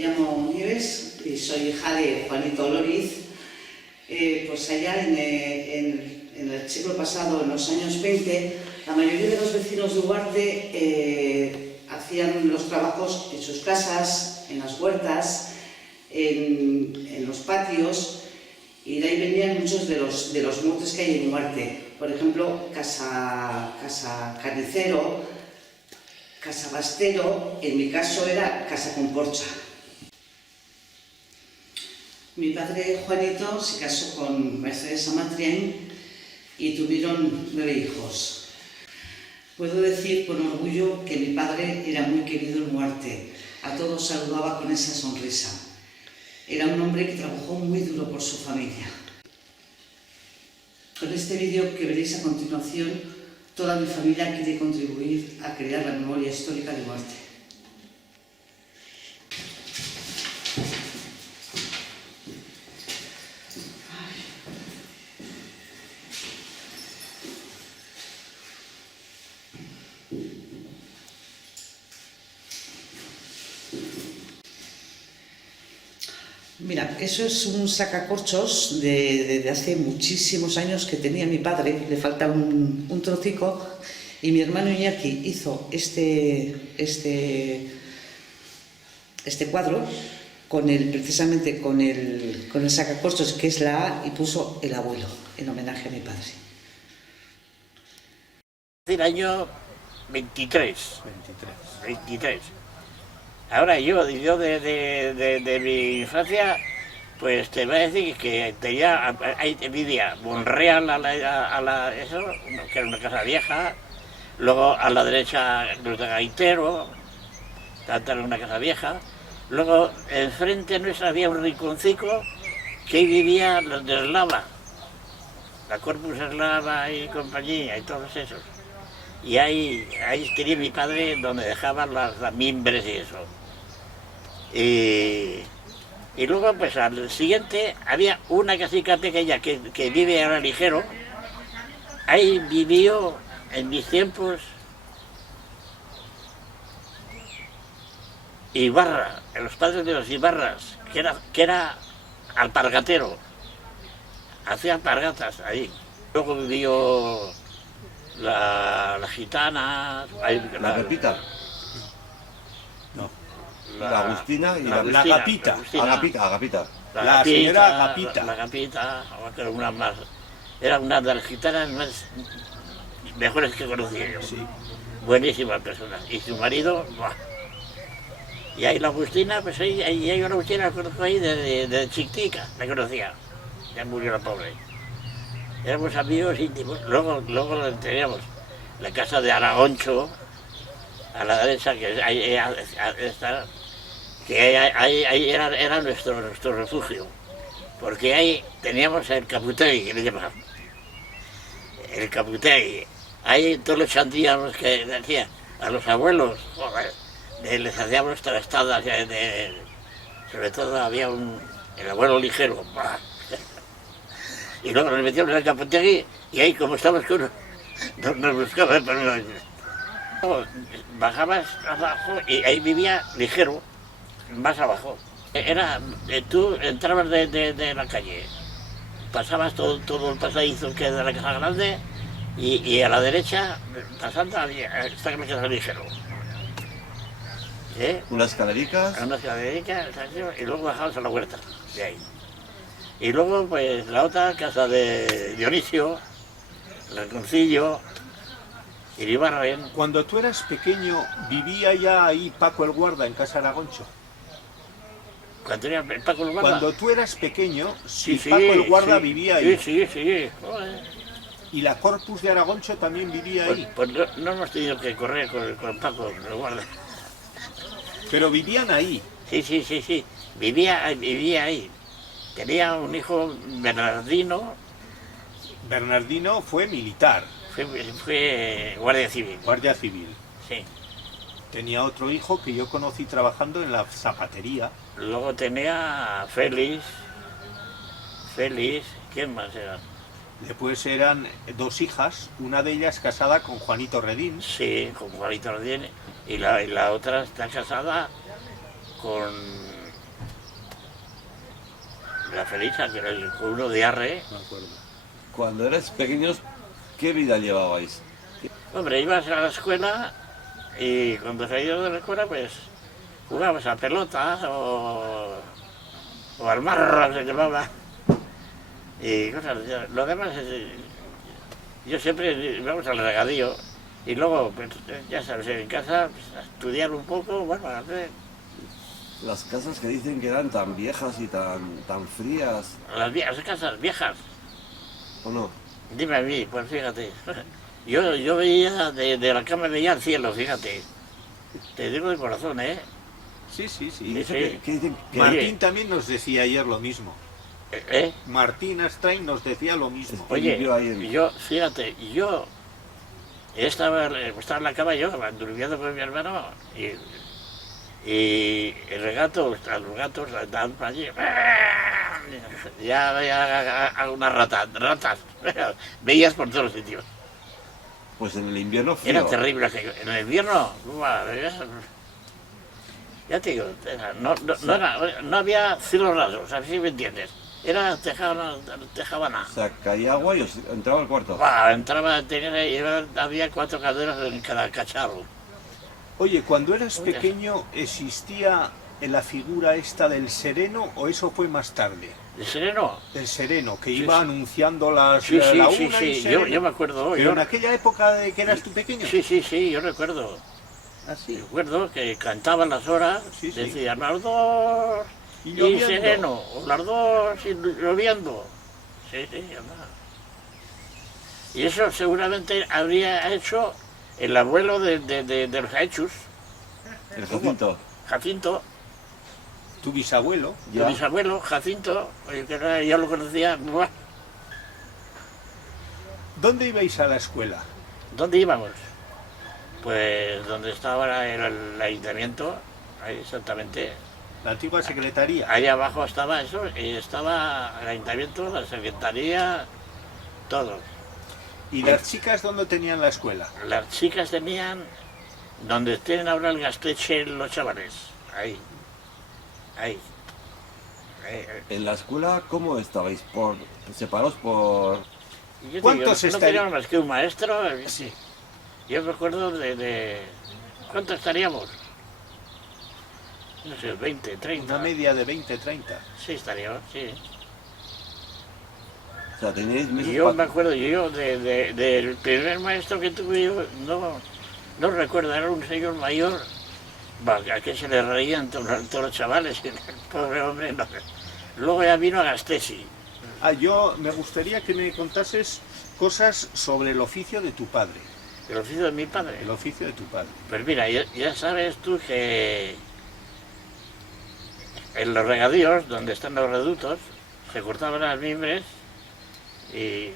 llamo Nieves y soy hija de Juanito Loriz. Pues allá en el siglo pasado, en los años 20, la mayoría de los vecinos de Ugarte hacían los trabajos en sus casas, en las huertas, en los patios, y de ahí venían muchos de los montes que hay en Ugarte. Por ejemplo, casa carnicero, casa bastero, en mi caso era casa con porcha. Mi padre Juanito se casó con Mercedes Amatrián y tuvieron 9 hijos. Puedo decir con orgullo que mi padre era muy querido en Ugarte. A todos saludaba con esa sonrisa. Era un hombre que trabajó muy duro por su familia. Con este vídeo que veréis a continuación, toda mi familia quiere contribuir a crear la memoria histórica de Ugarte. Mira, eso es un sacacorchos de hace muchísimos años que tenía mi padre, le falta un trocico, y mi hermano Iñaki hizo este cuadro precisamente con el sacacorchos, que es la A, y puso el abuelo, en homenaje a mi padre. El año 23. Ahora yo de mi infancia, pues te voy a decir que vivía Monreal eso, que era una casa vieja, luego a la derecha Cruz de Gaitero, era una casa vieja, luego enfrente nuestra había un rinconcico que ahí vivían los de Eslava, la Corpus Eslava y compañía y todos esos. Y ahí tenía mi padre donde dejaban las mimbres y eso. Y luego pues al siguiente había una casita pequeña que vive ahora ligero. Ahí vivió en mis tiempos Ibarra, los padres de los Ibarras, que era alpargatero, hacía alpargatas ahí. Luego vivió la gitana, la Pepita. No. La Agustina y la Agapita. Agapita. La señora Agapita. La Agapita, era una de las gitanas mejores que conocía yo. Sí. Buenísima persona. Y su marido, ¡buah! Y ahí la Agustina, pues ahí yo la Agustina la conozco ahí de chiquitica, la conocía. Ya murió la pobre. Éramos amigos íntimos. Luego teníamos la casa de Aragoncho, a la derecha, que ahí está, que ahí era nuestro refugio, porque ahí teníamos el Caputegui, que le llamaban. El Caputegui. Ahí todos los chantillos que decían a los abuelos, joder, les hacíamos trastadas, sobre todo había el abuelo ligero. Y luego nos metíamos en el Caputegui y ahí, como estábamos con nos buscaban, pero bajabas abajo y ahí vivía ligero, más abajo. Tú entrabas de la calle, pasabas todo el pasadizo que es de la Casa Grande y a la derecha, pasando, está la Casa Ligero. Unas escalericas. Y luego bajabas a la huerta, de ahí. Y luego, pues, la otra casa de Dionisio, el Rinconcillo, Iribarren. Cuando tú eras pequeño, ¿vivía ya ahí Paco el Guarda en Casa Aragoncho? Cuando era Paco el Guarda. Cuando tú eras pequeño, sí, Paco el Guarda sí, vivía ahí. Sí. Joder. ¿Y la Corpus de Aragoncho también vivía ahí? Pues no hemos tenido que correr con Paco el Guarda. Pero vivían ahí. Sí. Vivía ahí. Tenía un hijo, Bernardino. Bernardino fue militar. Fue guardia civil. Guardia civil. Sí. Tenía otro hijo que yo conocí trabajando en la zapatería. Luego tenía Félix, ¿quién más era? Después eran 2 hijas, una de ellas casada con Juanito Redín. Sí, con Juanito Redín. Y la otra está casada con la Felisa, que era el uno de Arre. Me acuerdo. Cuando erais pequeños, ¿qué vida llevabais? Hombre, ibas a la escuela y cuando salías de la escuela, pues jugabas a pelota o al marro, se llamaba. Y cosas así. Lo demás, yo siempre íbamos al regadío y luego, pues, ya sabes, en casa, pues, a estudiar un poco, bueno, a ver, Las casas que dicen que eran tan viejas y tan frías, las casas viejas. ¿o no? Dime a mí, pues fíjate. Yo veía, de la cama veía el cielo, fíjate. Te digo de corazón, ¿eh? Sí, sí, Y sí. eso sí. que dicen que Martín también nos decía ayer lo mismo. ¿Eh? Martín Astrain nos decía lo mismo. Oye, vivió ahí en- yo, fíjate, yo estaba en la cama yo, durmiendo con mi hermano, y el regato, los gatos andaban por allí. Ya veía unas ratas, veías por todos los sitios. pues en el invierno frío. Era terrible aquello. En el invierno, buah, ya te digo, no había cielos rasos, así me entiendes. Era tejabana. O sea, caía agua y os entraba al cuarto. Buah, entraba, había 4 calderas en cada cacharro. Oye, cuando eras pequeño, ¿existía la figura esta del sereno o eso fue más tarde? ¿El sereno? El sereno, que Sí, iba sí. anunciando la Sí, una sí, y sí, sereno. yo me acuerdo. Pero en aquella época de que eras tú pequeño. Sí, yo recuerdo. Ah, sí. Recuerdo que cantaban las horas, Sí, sí. decían las 2 Y y lloviendo. sereno, o las 2 y lloviendo. Sí, anda. Y eso seguramente habría hecho el abuelo de los hechos, El Jacinto. Jacinto, Tu bisabuelo. mi bisabuelo, Jacinto, yo lo conocía. ¡Buah! ¿Dónde ibais a la escuela? ¿Dónde íbamos? Pues donde estaba el ayuntamiento, ahí exactamente. La antigua secretaría. Ahí abajo estaba eso, y estaba el ayuntamiento, la secretaría, todo. ¿Y las chicas dónde tenían la escuela? Las chicas tenían donde tienen ahora el Gasteche los chavales, ahí. Ahí. En la escuela, ¿cómo estabais? ¿Separados por...? Y yo te ¿Cuántos digo, no estarían? teníamos más que un maestro. Sí. Yo recuerdo ¿cuántos estaríamos? No sé, 20, 30. Una media de 20, 30. Sí, estaríamos, sí. O sea, teníais Y meses yo me acuerdo, del primer maestro que tuve yo, no recuerdo, era un señor mayor, a que se le reían todos los chavales, el pobre hombre. No. Luego ya vino a Gastesi. Yo me gustaría que me contases cosas sobre el oficio de tu padre. El oficio de mi padre. El oficio de tu padre. Pues mira, ya sabes tú que en los regadíos, donde están los reductos, se cortaban las mimbres y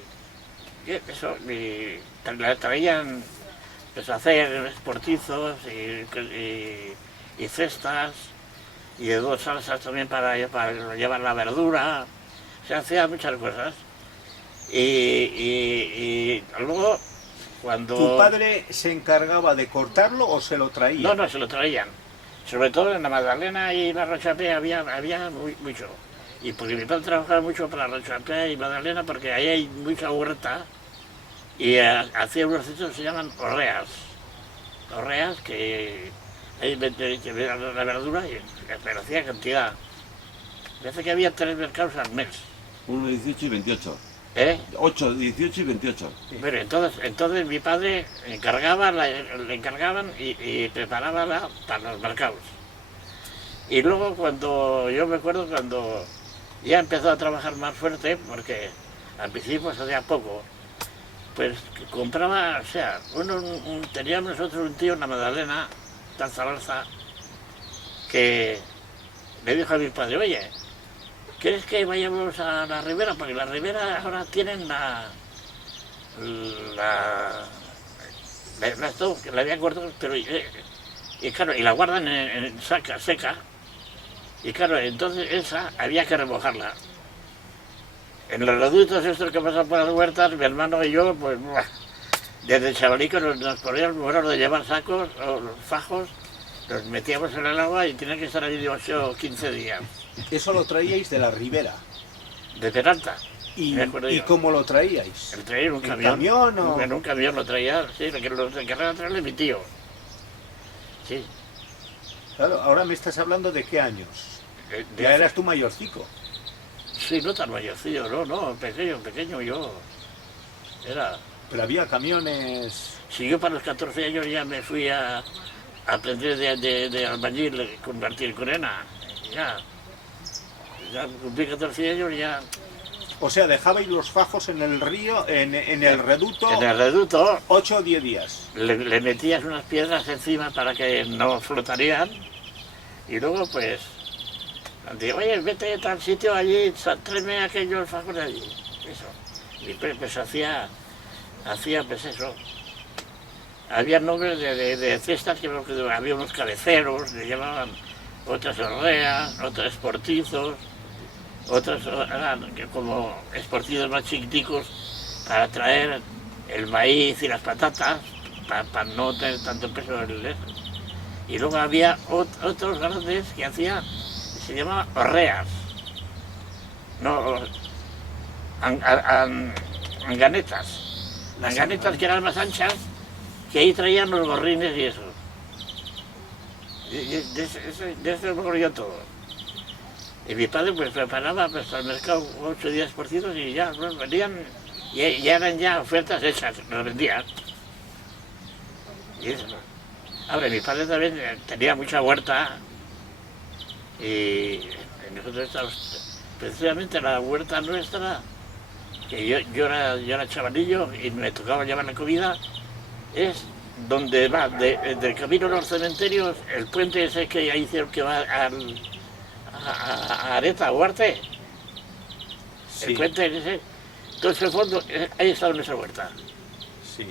las traían pues, a hacer esportizos y cestas y de 2 salsas también para llevar la verdura. Se hacían muchas cosas. Y luego, cuando... ¿Tu padre se encargaba de cortarlo o se lo traía? No, se lo traían. Sobre todo en la Magdalena y la Rochapé había mucho. Y porque mi padre trabajaba mucho para la Rochapé y Magdalena porque ahí hay mucha huerta y hacía unos sitios que se llaman horreas. Horreas que ahí la verdura y pero hacía cantidad. Parece que había 3 mercados al mes. 1, 18 y 28. ¿Eh? 8, 18 y 28. Pero entonces mi padre le encargaban y preparaba para los mercados. Y luego cuando yo me acuerdo cuando ya empezó a trabajar más fuerte, porque al principio se hacía poco, pues compraba, o sea, teníamos nosotros un tío en la Magdalena, tan Zabalza, que le dijo a mi padre, oye, ¿quieres que vayamos a la Ribera? Porque la Ribera ahora tienen esto que la habían cortado, pero y claro, y la guardan en seca. Y claro, entonces esa había que remojarla. En los reductos estos que pasan por las huertas, mi hermano y yo, pues ¡buah! Desde chavalico nos poníamos bueno, de llevar sacos o los fajos, los metíamos en el agua y tenían que estar allí 8 o 15 días. Eso lo traíais de la ribera. de Peralta. ¿Y, Me acuerdo ¿y yo. cómo lo traíais? Lo traía en un ¿En camión. camión o...? En un camión lo traía, sí, lo que lo encargaba de traerle mi tío. Sí. Claro, ahora me estás hablando de qué años. De Ya hace- eras tú mayorcico. Sí, no tan mayorcillo, no, pequeño yo. Era... Pero había camiones... Si yo para los 14 años ya me fui a aprender de albañil con Martín Corena, ya cumplí 14 años, ya O sea, dejabais los fajos en el río, en el reducto, en el reducto 8 o 10 días. le metías unas piedras encima para que no flotarían y luego pues, digo, oye, vete a tal sitio allí, tráeme aquellos fajos de allí, eso. Y pues hacía pues eso. Había nombres de cestas que había unos cabeceros, le llamaban otras orreas, otros esportizos, otros eran como esportizos más chiquiticos para traer el maíz y las patatas, para no tener tanto peso en el eso. Y luego había otros grandes que hacía, se llamaban orreas, no, anganetas, anganetas que eran más anchas, que ahí traían los gorrines y eso. De eso me acuerdo yo todo. Y mi padre pues preparaba pues, para el mercado 8 días por ciento y ya pues, venían, y ya eran ya ofertas hechas, las vendían. Y eso. Ahora, mi padre también tenía mucha huerta y nosotros estábamos, precisamente la huerta nuestra, que yo era chavalillo y me tocaba llevar la comida, es donde va, del camino a los cementerios, el puente ese que ahí hicieron que va a Areta, Huarte, Sí, el puente ese, todo ese fondo, ahí estaba nuestra huerta, sí,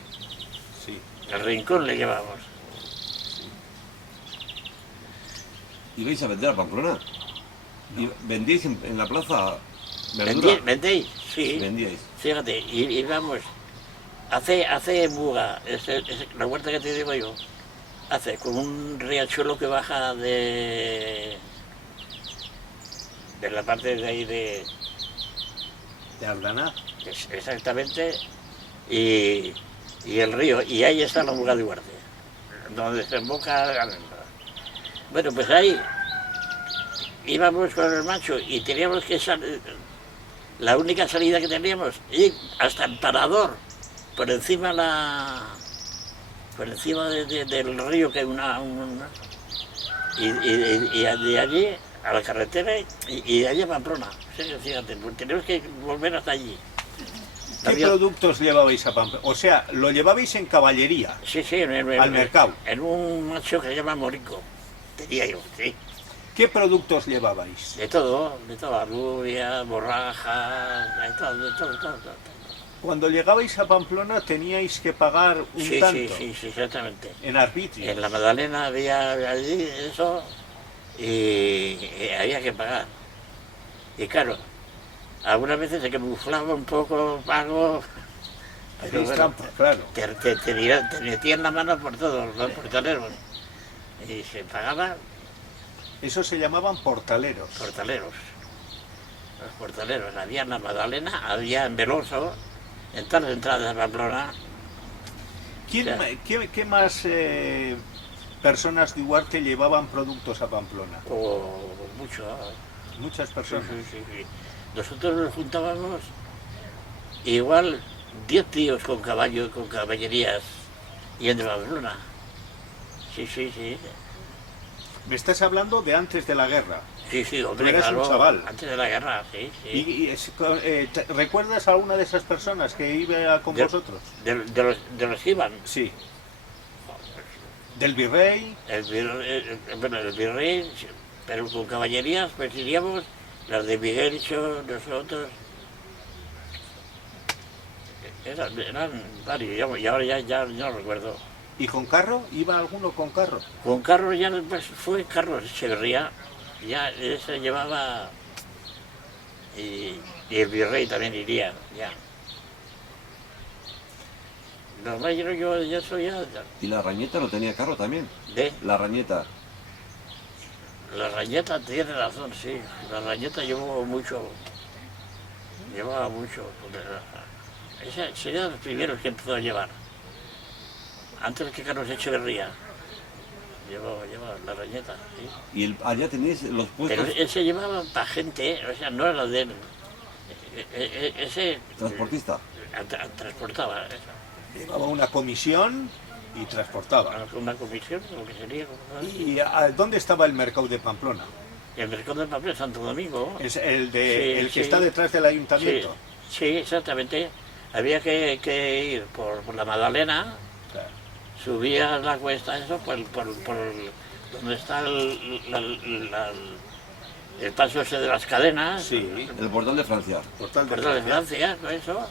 sí. el rincón le llevamos. ¿Ibais a vender a Pamplona? ¿Y ¿Vendíais en la plaza verdura? ¿Vendéis? Sí, Vendíais. fíjate, y vamos, hace Muga, la huerta que te digo yo, hace como un riachuelo que baja de la parte de ahí de... ¿De Aldana? Exactamente, y el río, y ahí está la Muga de Huarte, donde se emboca. Bueno, pues ahí íbamos con el macho y teníamos que salir, la única salida que teníamos, ir hasta el Parador, por encima del río que hay y de allí a la carretera y de allí a Pamplona. Sí, fíjate, pues tenemos que volver hasta allí. ¿Qué Había- productos llevabais a Pamplona? O sea, lo llevabais en caballería. Sí, Al mercado. En un macho que se llama Morico, tenía yo, sí. ¿Qué productos llevabais? De todo, alubia, borrajas, de todo. Cuando llegabais a Pamplona teníais que pagar un Sí, tanto sí, exactamente. en arbitrio. En la Magdalena había allí eso y había que pagar. Y claro, algunas veces se camuflaba un poco pago, pero Hacéis bueno, trampa, claro. te metían la mano por todos los portaleros y se pagaba Eso se llamaban portaleros. portaleros. Los portaleros, había en la Magdalena, había en Veloso, en todas las entradas de Pamplona. ¿Quién Ya. ¿Qué más personas de Huarte llevaban productos a Pamplona? O mucho. Muchas Sí, personas. sí. Nosotros nos juntábamos igual 10 tíos con caballo, con caballerías y en Pamplona. Sí. Me estás hablando de antes de la guerra. Sí, hombre, eras un claro, chaval. antes de la guerra, sí. ¿Recuerdas a alguna de esas personas que iba con De- vosotros? De los que iban. Sí. Del virrey. El virrey, pero con caballerías, pues iríamos, las de Miguelcho, nosotros. Eran varios, y ahora ya no recuerdo. ¿Y con carro? ¿Iba alguno con carro? Con Carlos ya pues, fue Carlos Echeverría, ya ese llevaba, y el virrey también iría, ya. Los mayores yo soy ya ¿Y la Rañeta no tenía carro también? de La Rañeta. la Rañeta, tiene razón, sí, la Rañeta llevó mucho. Llevaba mucho. Ese sería de los primeros que empezó a llevar. Antes que Carlos Echeverría. Llevaba la rañeta, ¿sí? Y allá tenéis los puestos. Pero ese llevaba para gente, o sea, no era de él. Ese Transportista. transportaba eso. Llevaba una comisión y transportaba. Una comisión, lo que sería. ¿Y dónde estaba el mercado de Pamplona? El mercado de papel Santo Domingo. Es el Sí, que sí. está detrás del Sí, ayuntamiento. sí, exactamente. Había que ir por la Magdalena, Claro. subías la cuesta, eso, por donde está el paso ese de las cadenas, Sí, El portal de Francia. portal de por de Francia. Francia, ¿no? Eso.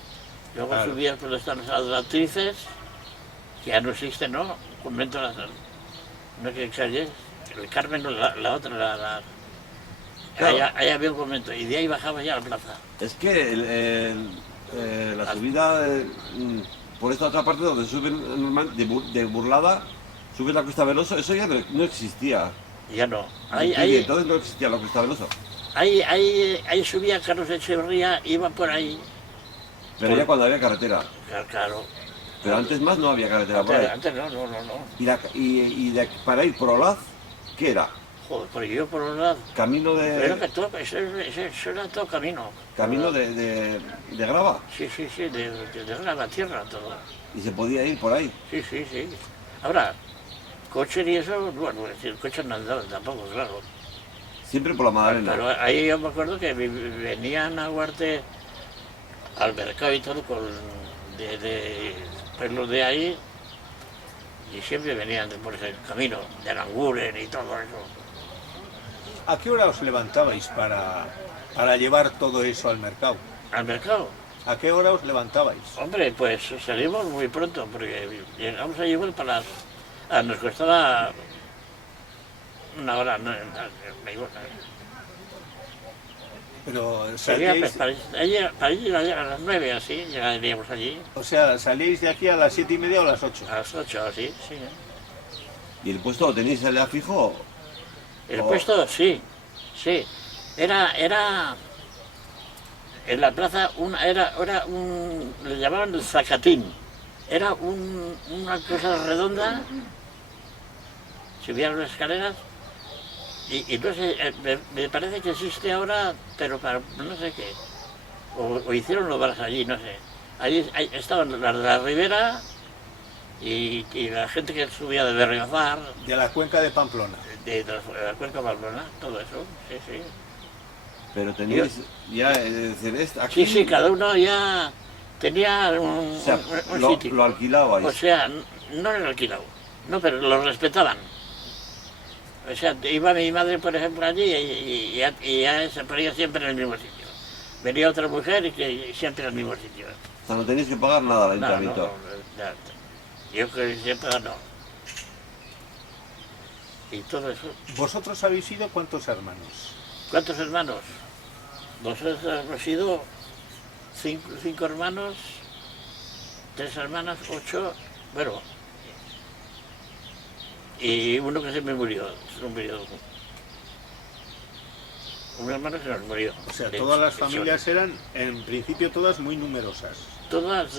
Luego Claro. subías por donde están las actrices, que ya no existe, ¿no? Convento de las... No que calles, el Carmen, la otra, Claro. Allá había un convento, y de ahí bajaba ya a la plaza. Es que la subida por esta otra parte donde suben normal, de Burlada, subes la Cuesta Veloso, eso ya no existía. Ya no. Sí, Ahí entonces no existía la Cuesta Veloso. subía Carlos Echeverría, iba por ahí. Pero ya cuando había carretera. Claro. Pero antes más no había carretera por ahí. Antes no. Para ir por Olaz, ¿qué era? Joder, porque yo por un lado. Camino Pero que de todo, eso era todo camino. de grava. Sí, de la tierra todo. Y se podía ir por ahí. Sí. Ahora, coche y eso, bueno, el coche no andaba tampoco, claro. Siempre por la Magdalena. Pero ahí yo me acuerdo que venían a Huarte al mercado y todo de pueblos de ahí, y siempre venían por ese camino, de Aranguren y todo eso. ¿A qué hora os levantabais para llevar todo eso al mercado? Al mercado. ¿A qué hora os levantabais? Hombre, pues salimos muy pronto, porque llegamos a llevar para las... nos costaba una hora, no, Pero sería, salíais, pues, para ir a las 9 así, llegaríamos allí, o sea, salíais de aquí a las 7:30 o a las 8. a las 8 así, sí. ¿Y el puesto lo tenéis allá fijo? El Oh. puesto, sí. Era en la plaza, era un, le llamaban el zacatín. Era una cosa redonda, subían las escaleras, y no sé, me parece que existe ahora, pero para no sé qué. O hicieron los bares allí, no sé. Allí estaban las de la Ribera y la gente que subía de Berriozar, De la cuenca de Pamplona. de la Cuenca Pamplona, todo eso, sí. Pero tenéis ya, es decir, aquí... Sí, cada uno ya tenía un, O sea, un lo sitio. alquilabais. O sea, no era alquilado, no, pero lo respetaban. O sea, iba mi madre, por ejemplo, allí y ya se ponía siempre en el mismo sitio. Venía otra mujer y siempre en el mismo sitio. O sea, no tenéis que pagar nada al No, ayuntamiento. yo que siempre no. Y todo eso. ¿Vosotros habéis sido cuántos hermanos? ¿Cuántos hermanos? Nosotros hemos sido cinco hermanos, 3 hermanas, 8, bueno, y uno que se me murió, un hermano se nos murió. O sea, todas las familias eran, en principio, todas muy numerosas. Todas,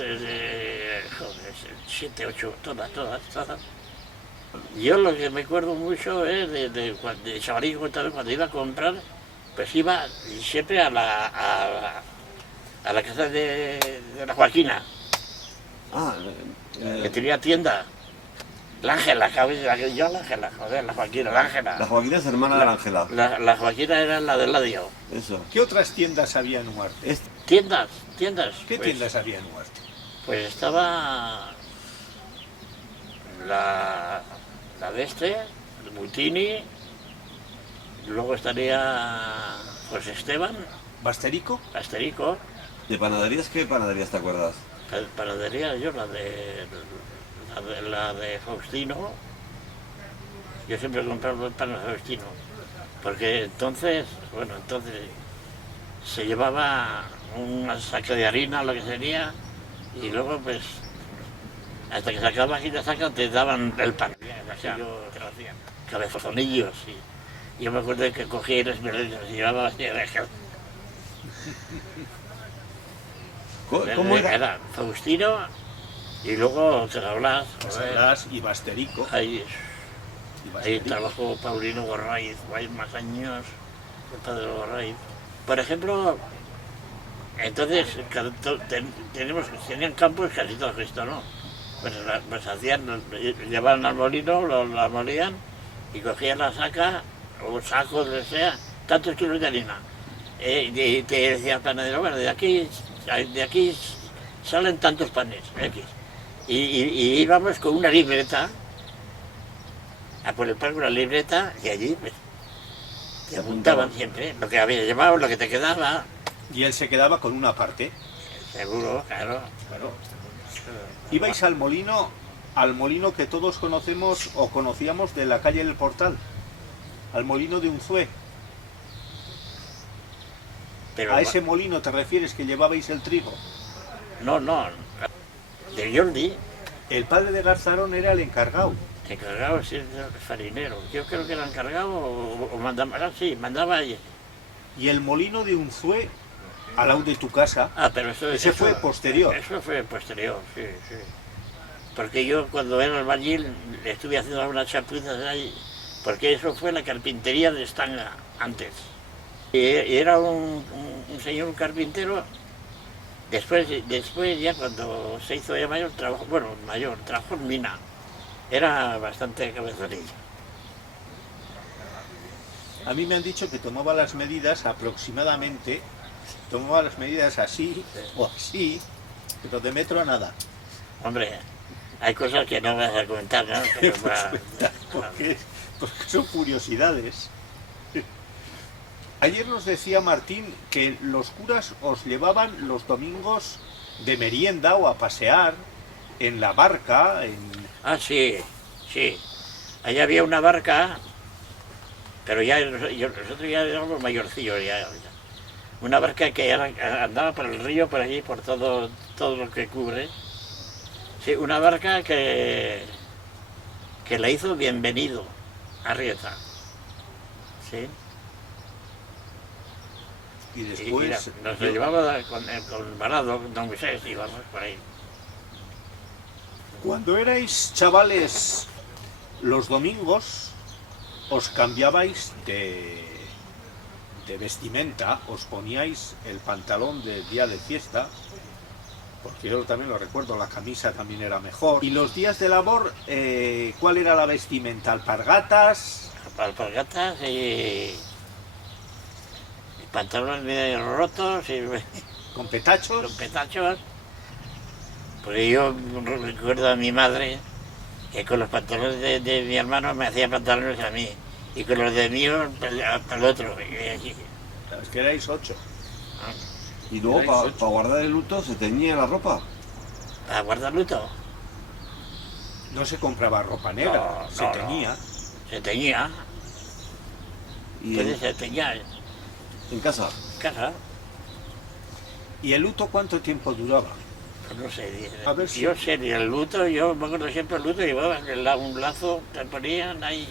7, 8, todas. Yo lo que me acuerdo mucho es de chavalillo, cuando iba a comprar, pues iba siempre a la casa de la Joaquina, Ah, que tenía tienda. La Ángela, yo la Ángela, joder, la Joaquina, la Ángela. la Joaquina es hermana de la Ángela. La Joaquina era la del Ladio. Eso. ¿Qué otras tiendas había en Huarte? Es- Tiendas. ¿Qué Pues, tiendas había en Huarte? Pues estaba la de el Multini, luego estaría José Esteban, ¿Basterico? Asterico, ¿De panaderías qué panaderías te acuerdas? panadería, yo la de Faustino, yo siempre compraba el pan de Faustino, porque entonces se llevaba una saca de harina, lo que sería, y luego pues hasta que sacabas aquí la saca te daban el pan. Así yo te lo hacían, cabezonillos, y yo me acuerdo que cogía y los llevaba así de ¿Cómo era? Era Faustino y luego José Blas. Blas y Basterico. Ahí y Basterico. trabajó Paulino Gorraiz, hay más años que Padre Gorraiz. Por ejemplo, entonces tenían campos casi todos esto, ¿no? Pues hacían, llevaban al molino, la molían y cogían la saca o sacos, lo que sea, tantos kilos de harina. Y te decía el panadero, bueno, de aquí salen tantos panes, X. Y íbamos con una libreta, a por el pan con una libreta, y allí pues, te apuntaban siempre lo que había llevado, lo que te quedaba. Y él se quedaba con una parte. Seguro, claro. Claro. Ibais al molino que todos conocemos o conocíamos de la calle del Portal, al molino de Unzué. Pero ¿A ese molino te refieres que llevabais el trigo? no, de Jordi, El padre de Garzarón era el encargado. encargado de ser farinero. Yo creo que era encargado o mandaba, sí, mandaba allí. Y el molino de Unzué, al lado de tu casa, Pero ese fue posterior. Eso fue posterior, sí. Porque yo cuando era albañil estuve haciendo algunas chapuzas ahí, porque eso fue la carpintería de Estanga antes. Y era un señor carpintero. Después ya cuando se hizo ya mayor, trabajó en mina. Era bastante cabezonillo. A mí me han dicho que tomaba las medidas aproximadamente, tomaba las medidas así o así, pero de metro a nada. Hombre, hay cosas que no vas a comentar, ¿no? Pero porque son curiosidades. Ayer nos decía Martín que los curas os llevaban los domingos de merienda o a pasear en la barca, sí. Allá había una barca, pero ya nosotros ya éramos mayorcillos ya. Una barca que andaba por el río, por allí, por todo lo que cubre. Sí, una barca que la hizo Bienvenido Arrieta. Sí. y después... Nos lo llevaba con Varado, don Moisés y vamos por ahí. Cuando erais chavales, los domingos os cambiabais de vestimenta, os poníais el pantalón del día de fiesta, porque yo también lo recuerdo, la camisa también era mejor. Y los días de labor, ¿cuál era la vestimenta? ¿Alpargatas? Alpargatas y pantalones medio rotos y ¿Con petachos? con petachos. Porque yo recuerdo a mi madre que con los pantalones de mi hermano me hacía pantalones a mí y con los de mío para el otro. Es que erais 8. Y luego para guardar el luto se teñía la ropa. Para guardar luto. No se compraba ropa negra, No, se no, teñía. Se teñía, Y entonces se teñía en casa. en casa. ¿Y el luto cuánto tiempo duraba? Pues no sé, A ver si- yo sé, y el luto, yo me acuerdo siempre el luto, llevaba un lazo, te ponían ahí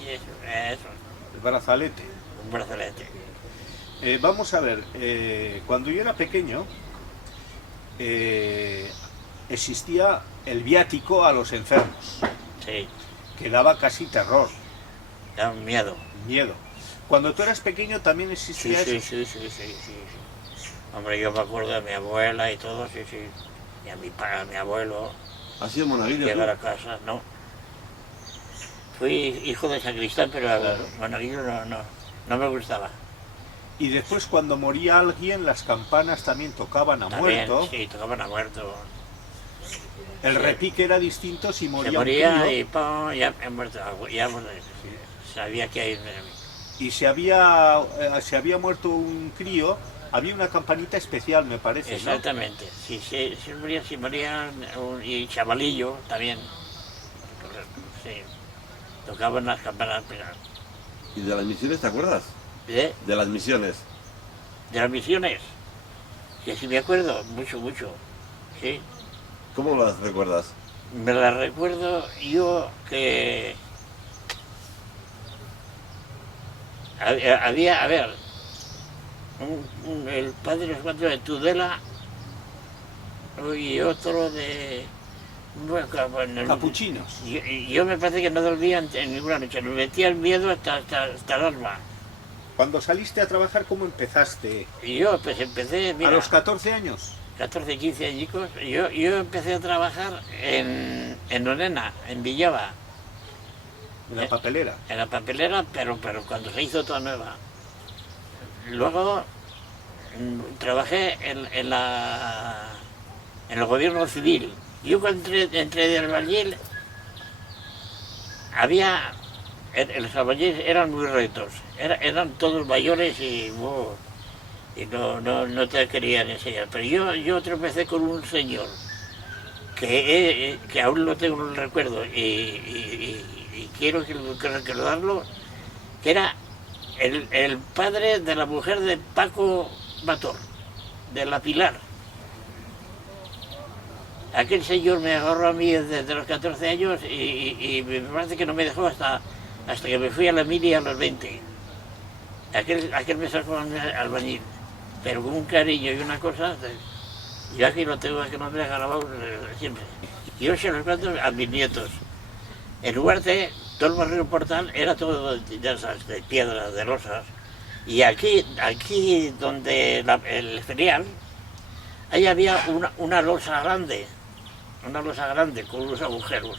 eso, El brazalete. un brazalete. Vamos a ver, cuando yo era pequeño, existía el viático a los enfermos, Sí, que daba casi terror, da un miedo. miedo. Cuando tú eras pequeño también Sí, existía sí, eso. sí. Hombre, yo me acuerdo de mi abuela y todo, sí. Y a mi abuelo, ¿Ha sido monaguillo llegar tú? a casa, no. Fui hijo de sacristán, pero Claro. monaguillo no me gustaba. Y después cuando moría alguien, las campanas también tocaban a También, muerto. sí, tocaban a muerto. El repique era distinto si Se moría un moría crío. y ¡pum! Ya he muerto. Ya sabía que hay... Y si había muerto un crío, había una campanita especial, me parece, ¿no? Exactamente. Si moría y chavalillo también. Sí. Tocaban las campanas. ¿Y de las misiones te acuerdas? ¿De De las misiones. las misiones? Que sí me acuerdo, mucho. Sí. ¿Cómo las recuerdas? Me las recuerdo yo que... Había, a ver, el padre Osvaldo de Tudela y otro de... Bueno, Capuchinos. yo me parece que no dormía en ninguna noche, me metía el miedo hasta el alma. Cuando saliste a trabajar, ¿cómo empezaste? Y yo pues empecé, mira, ¿A los 14 años? 14, 15 añicos, yo empecé a trabajar en Onena, en Villava, En la papelera. en la papelera, pero cuando se hizo toda nueva. Luego trabajé en el gobierno civil. Yo cuando entré de albañil, los albañiles eran muy rectos, eran todos mayores y no te querían enseñar. Pero yo tropecé con un señor que aún lo tengo en el recuerdo y quiero recordarlo, que era el padre de la mujer de Paco Mator, de la Pilar. Aquel señor me agarró a mí desde los 14 años y me parece que no me dejó hasta que me fui a la mili a los 20. Aquel me sacó al albañil, pero con un cariño y una cosa, yo aquí lo tengo que no me ha grabado siempre. Yo se lo cuento a mis nietos. En Ugarte, todo el barrio Portal era todo de piedras, de losas. Y aquí donde el ferial, ahí había una losa grande con unos agujeros.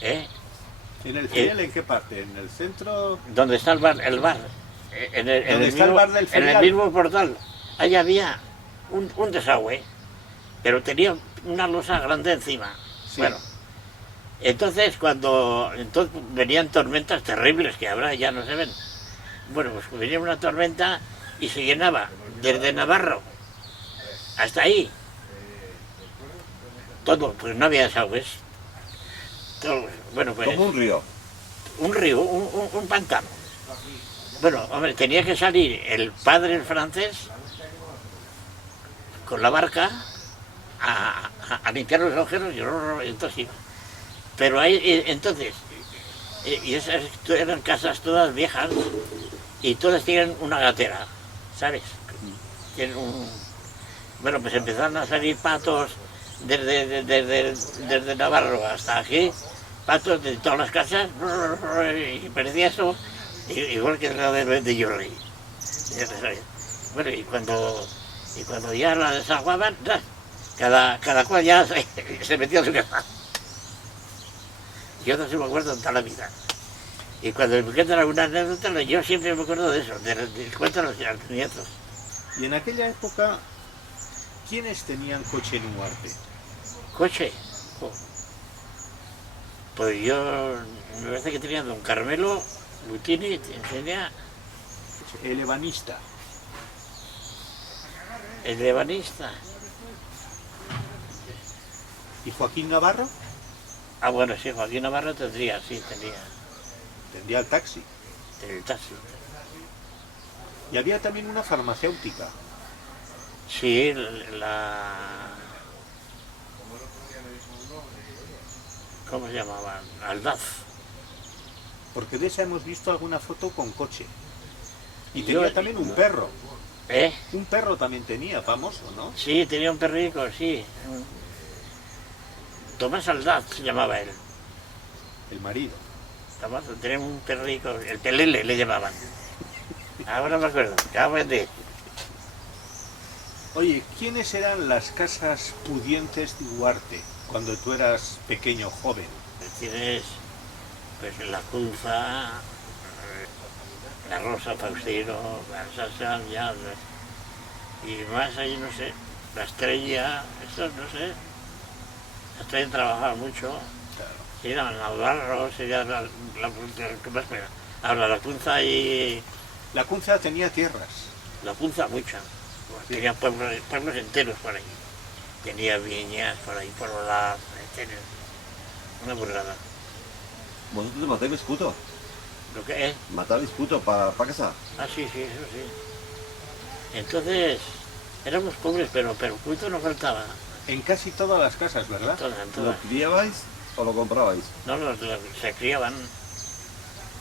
¿En el ferial en qué parte? ¿En el centro? Donde está el bar. ¿Dónde está el bar del En ferial? el mismo portal. Ahí había un desagüe, pero tenía una losa grande encima. Sí. Bueno, entonces venían tormentas terribles que ahora ya no se ven. Bueno, pues venía una tormenta y se llenaba desde Navarro hasta ahí. Todo, pues no había desagües. Todo, bueno, pues, Como un río. un río, un pantano. Bueno, hombre, tenía que salir el padre, el francés, con la barca a limpiar los agujeros y entonces iba. Pero ahí, entonces, y esas eran casas todas viejas y todas tienen una gatera, ¿sabes? Bueno, pues empezaron a salir patos desde Navarro hasta aquí, patos de todas las casas, y parecía eso igual que la de Jordi. Bueno, y cuando ya la desaguaban, cada cual ya se metía a su casa. Yo no se me acuerdo en toda la vida. Y cuando me cuentan alguna anécdota, yo siempre me acuerdo de eso, de cuentan a los nietos. Y en aquella época, ¿quiénes tenían coche en Ugarte? ¿Coche? Oh. Pues yo, me parece que tenía don Carmelo Butini, tenía El ebanista. el ebanista. ¿Y Joaquín Navarro? Ah, bueno, sí, Joaquín Navarro tenía Tendría el taxi. el taxi. Y había también una farmacéutica. Sí, ¿cómo se llamaba? Aldaz. Porque de esa hemos visto alguna foto con coche. Y Yo- tenía también un perro. ¿Eh? Un perro también tenía, famoso, ¿no? Sí, tenía un perrico, sí. Tomás Aldaz se llamaba él. El marido. Tomás, tenía un perrico, el Pelele le llamaban. Ahora me acuerdo, acabo de... Oye, ¿quiénes eran las casas pudientes de Ugarte cuando tú eras pequeño, joven? Tienes pues la Cunza, la Rosa Faustino, la Sasa, ya, y más ahí no sé, la Estrella, eso no sé. La Estrella trabajaba mucho, sí, la Navarro, sería ¿qué más me da? Ahora la Cunza y La Cunza tenía tierras. la Cunza mucha, tenía pueblos enteros por ahí. Tenía viñas por ahí, por la... una burrada. ¿Vosotros matáis puto? ¿Lo que es? ¿Matáis puto para casa? Ah, sí, eso sí. Entonces, éramos pobres, pero culto no faltaba. En casi todas las casas, ¿verdad? En ¿Lo todas. criabais o lo comprabais? No, se criaban,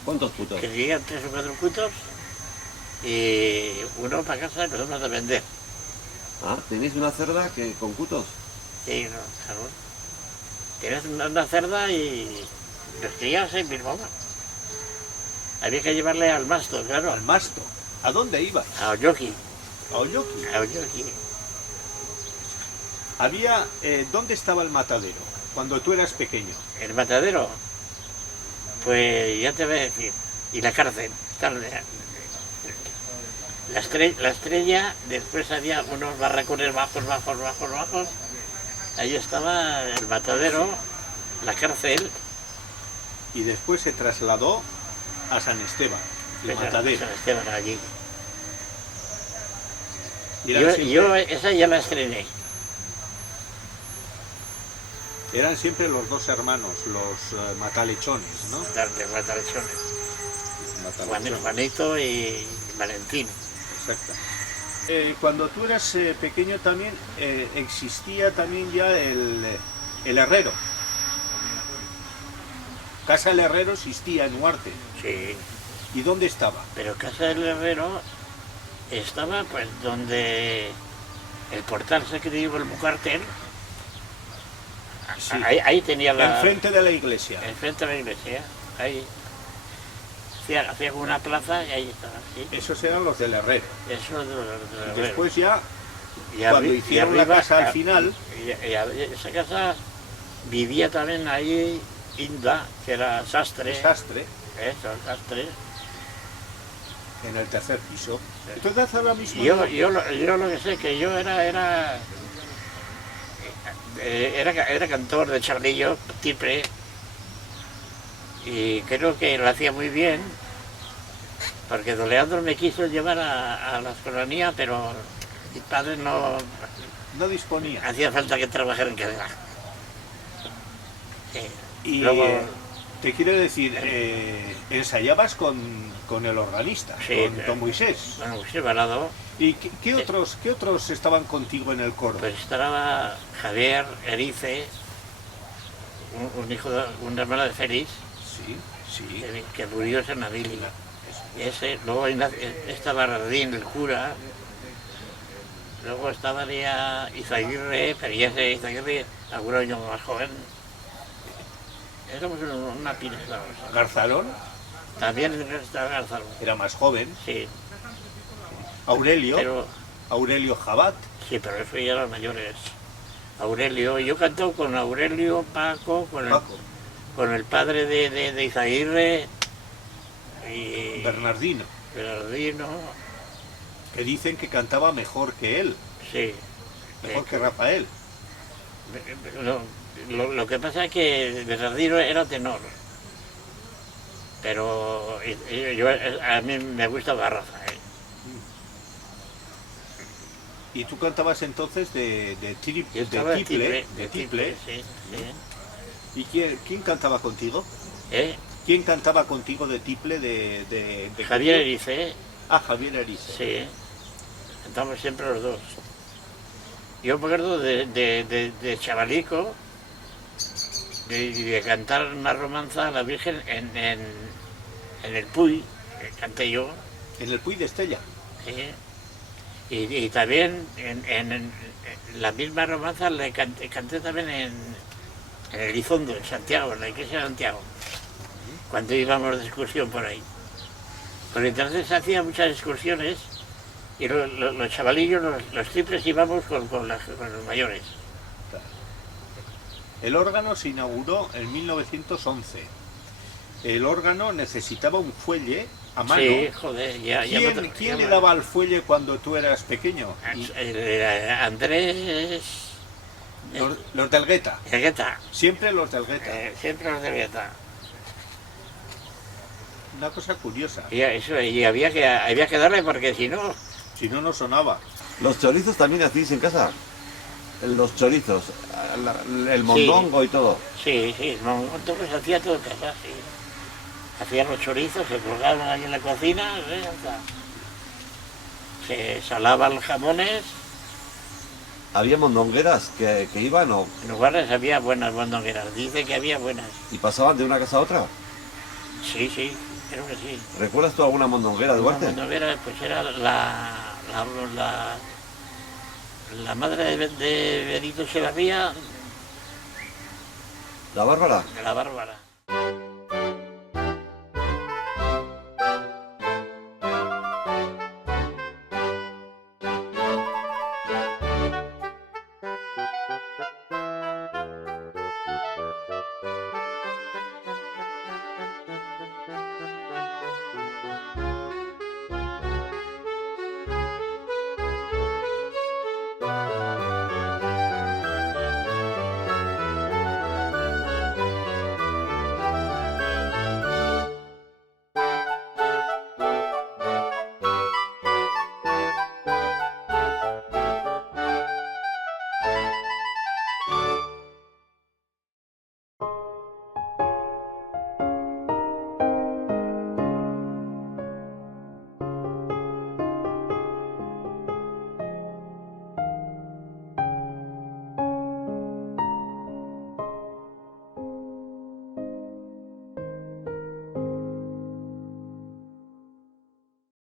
¿Cuántos putos? que llegan 3 o 4 cultos y uno para casa y los otros a vender. Ah, tenéis una cerda que con cutos. Sí, no, claro. Tienes una cerda y los crías en Bilbao. Había que llevarle al masto, claro. Al masto. ¿A dónde ibas? A Oyoki. A Oyoki. A Oyoki. Había, ¿dónde estaba el matadero cuando tú eras pequeño? El matadero. Pues ya te voy a decir. Y la cárcel. La estrella, después había unos barracones bajos. Ahí estaba el matadero, la cárcel. Y después se trasladó a San Esteban, el Pues, matadero. San Esteban allí. Y eran Yo esa ya la estrené. eran siempre los dos hermanos, los matalechones, ¿no? De Matalechones. Matalechones. Juanito y Valentín. Exacto. Cuando tú eras pequeño también existía también ya el herrero. Casa del Herrero existía en Huarte. Sí. ¿Y dónde estaba? Pero Casa del Herrero estaba pues donde el portal se que digo el Bucartel. Sí. Ahí tenía la. Enfrente de la iglesia. Enfrente de la iglesia. Ahí. Hacía como una plaza y ahí estaba. ¿Sí? Esos eran los del Herrero. Eso de los Herrero. Después ya, Y cuando hicieron la casa al final, esa casa vivía también ahí Inda, que era sastre. desastre, Eso, sastre. en el tercer piso. Entonces ahora mismo Yo lo que sé que yo era cantor de charlillo, tiple, y creo que lo hacía muy bien, porque don Leandro me quiso llevar a la escolanía, pero mi padre no no disponía. hacía falta que trabajara en casa. Sí. Y Luego, te quiero decir, ensayabas con el organista, Sí, con don Moisés. bueno, pues he balado, ¿Y qué otros estaban contigo en el coro? pues estaba Javier Erice, un hermano de Félix, Sí. que murió en Navili. Ese, luego estaba Radín, el cura, luego estaba ya Izaguirre, pero ya ese Izaguirre, algunos años más joven. Éramos una pila. Garzalón También estaba Garzalo, era más joven. sí, Aurelio Jabat. sí, pero eso ya eran mayores. Aurelio, yo canto con Aurelio, Paco, con el padre de Izaguirre y Bernardino, Bernardino, que dicen que cantaba mejor que él, sí. mejor que Rafael. Lo que pasa es que Bernardino era tenor, pero a mí me gustaba Rafael. Y tú cantabas entonces de Yo estaba tiple, sí, sí. ¿Y quién cantaba contigo? ¿Eh? ¿Quién cantaba contigo de tiple de Javier Erice, Ah, Javier Erice. sí, cantamos siempre los dos. Yo me acuerdo de chavalico, de cantar una romanza a la Virgen en el Puy, que canté yo, En el Puy de Estella. ¿sí? Y también en la misma romanza le canté también en Elizondo, en Santiago, en la iglesia de Santiago, cuando íbamos de excursión por ahí. Porque entonces hacía muchas excursiones y los chavalillos, los triples íbamos con los mayores. El órgano se inauguró en 1911. El órgano necesitaba un fuelle a mano. Sí, joder, ¿Quién le daba al fuelle cuando tú eras pequeño? Andrés... Los del Gueta. El Gueta, Siempre los del Gueta. siempre los de Gueta. Una cosa curiosa. Y había que darle porque si no... Si no, no sonaba. Los chorizos también hacéis en casa. Los chorizos, el mondongo y todo. Sí, entonces hacía todo en casa, sí. Hacían los chorizos, se colgaban ahí en la cocina, se salaban los jamones. ¿Había mondongueras que iban En lugares había buenas mondongueras, dice que había buenas. y pasaban de una casa a otra? Sí, creo que sí. ¿Recuerdas tú alguna mondonguera de La Duarte? mondonguera pues era La madre de Benito Echevarría, La Bárbara. de la Bárbara.